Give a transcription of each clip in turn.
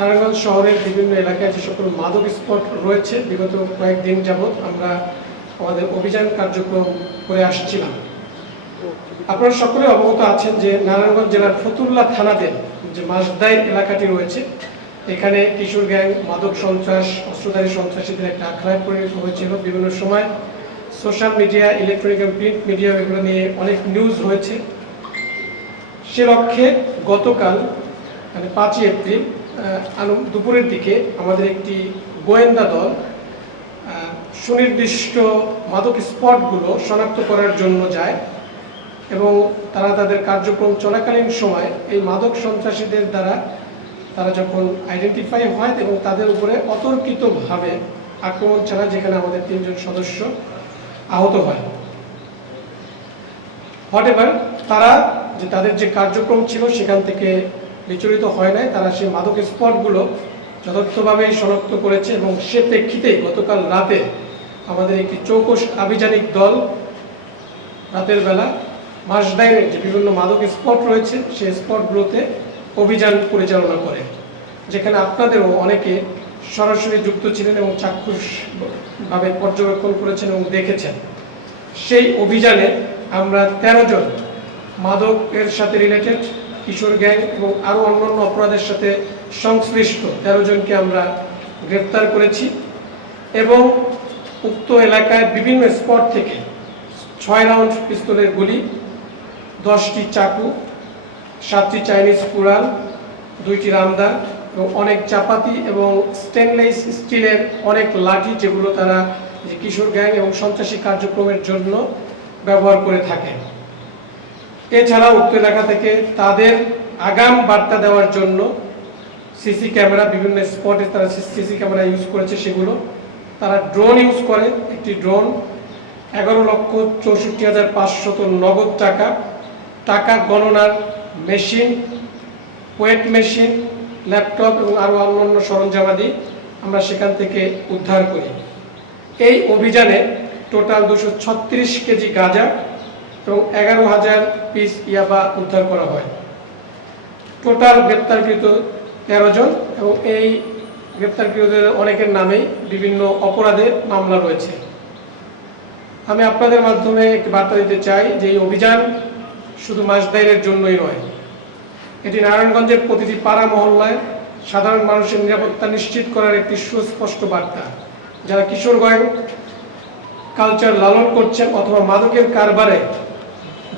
নারায়ণগঞ্জ শহরের বিভিন্ন এলাকায় যে সকল মাদক স্পট রয়েছে বিগত কয়েকদিন যাবৎ আমরা আমাদের অভিযান কার্যক্রম করে আসছিলাম। আপনারা সকলে অবগত আছেন যে নারায়ণগঞ্জ জেলার ফতুল্লা থানাতে যে মাসদাই এলাকাটি রয়েছে, এখানে কিশোর গ্যাং, মাদক সন্ত্রাস, অস্ত্রধারী সন্ত্রাসীদের একটা আখড়ায় পরিণত হয়েছিল। বিভিন্ন সময় সোশ্যাল মিডিয়া, ইলেকট্রনিক এবং প্রিন্ট মিডিয়া এগুলো নিয়ে অনেক নিউজ হয়েছে। সে লক্ষ্যে গতকাল মানে 5ই এপ্রিল দুপুরের দিকে আমাদের একটি গোয়েন্দা দল সুনির্দিষ্ট মাদক স্পটগুলো শনাক্ত করার জন্য যায় এবং তারা তাদের কার্যক্রম চলাকালীন সময় এই মাদক সন্ত্রাসীদের দ্বারা তারা যখন আইডেন্টিফাই হয় এবং তাদের উপরে অতর্কিতভাবে আক্রমণ চালায়, যেখানে আমাদের 3 জন সদস্য আহত হয়। হোয়াটএভার, তারা যে তাদের যে কার্যক্রম ছিল সেখান থেকে বিচলিত হয় নাই, তারা সেই মাদক স্পটগুলো যথার্থভাবেই শনাক্ত করেছে এবং সে প্রেক্ষিতেই গতকাল রাতে আমাদের একটি চৌকস আভিযানিক দল রাতের বেলা মাসদাইয়ের যে বিভিন্ন মাদক স্পট রয়েছে সেই স্পটগুলোতে অভিযান পরিচালনা করে, যেখানে আপনাদেরও অনেকে সরাসরি যুক্ত ছিলেন এবং চাক্ষুষভাবে পর্যবেক্ষণ করেছেন এবং দেখেছেন। সেই অভিযানে আমরা 13 জন মাদকের সাথে রিলেটেড, কিশোর গ্যাং এবং আরও অন্যান্য অপরাধের সাথে সংশ্লিষ্ট 13 জনকে আমরা গ্রেফতার করেছি এবং উক্ত এলাকায় বিভিন্ন স্পট থেকে 6 রাউন্ড পিস্তলের গুলি, 10টি চাকু, 7টি চাইনিজ কুড়াল, 2টি রামদা এবং অনেক চাপাতি এবং স্টেনলেস স্টিলের অনেক লাঠি, যেগুলো তারা যে কিশোর গ্যাং এবং সন্ত্রাসী কার্যক্রমের জন্য ব্যবহার করে থাকে। এছাড়া উক্ত এলাকা থেকে তাদের আগাম বার্তা দেওয়ার জন্য সিসি ক্যামেরা, বিভিন্ন স্পটে তারা সিসি ক্যামেরা ইউজ করেছে, সেগুলো তারা ড্রোন ইউজ করে। একটি ড্রোন, 11,64,500 নগদ টাকা, টাকা গণনার মেশিন, ওয়েট মেশিন, ল্যাপটপ এবং আরও অন্যান্য সরঞ্জামাদি আমরা সেখান থেকে উদ্ধার করি। এই অভিযানে টোটাল 236 কেজি গাঁজা এবং 11,000 পিস ইয়াবা উদ্ধার করা হয়। টোটাল গ্রেপ্তারকৃত 13 জন এবং এই গ্রেপ্তারকৃতদের অনেকের নামেই বিভিন্ন অপরাধে মামলা রয়েছে। আমি আপনাদের মাধ্যমে একটি বার্তা দিতে চাই যে এই অভিযান শুধু মাসদাইয়ের জন্যই নয়, এটি নারায়ণগঞ্জের প্রতিটি পাড়া মহল্লায় সাধারণ মানুষের নিরাপত্তা নিশ্চিত করার একটি সুস্পষ্ট বার্তা। যারা কিশোর গ্যাং কালচার লালন করছেন অথবা মাদকের কারবারে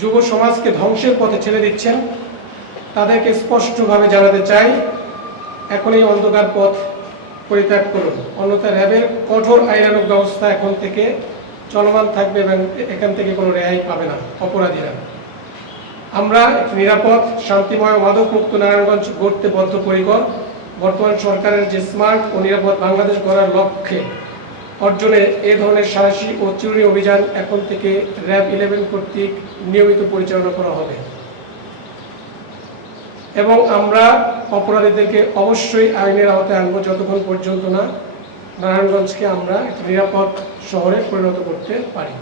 যুব সমাজকে ধ্বংসের পথে ঠেলে দিচ্ছেন, তাদেরকে স্পষ্টভাবে জানাতে চাই, এখনই অন্ধকার পথ পরিত্যাগ করুন, অন্যথায় র্যাবের কঠোর আইনানুগ ব্যবস্থা এখন থেকে চলমান থাকবে এবং এখান থেকে কোনো রেহাই পাবে না অপরাধীরা। আমরা একটি নিরাপদ, শান্তিময়, মাদকমুক্ত নারায়ণগঞ্জ গড়তে বদ্ধপরিকর। বর্তমান সরকারের যে স্মার্ট ও নিরাপদ বাংলাদেশ গড়ার লক্ষ্যে অর্জনে এ ধরনের সাহসী ও চিরুনি অভিযান এখন থেকে র্যাব 11 কর্তৃক নিয়মিত পরিচালনা করা হবে এবং আমরা অপরাধীদেরকে অবশ্যই আইনের আওতায় আনবো যতক্ষণ পর্যন্ত না নারায়ণগঞ্জকে আমরা একটি নিরাপদ শহরে পরিণত করতে পারি।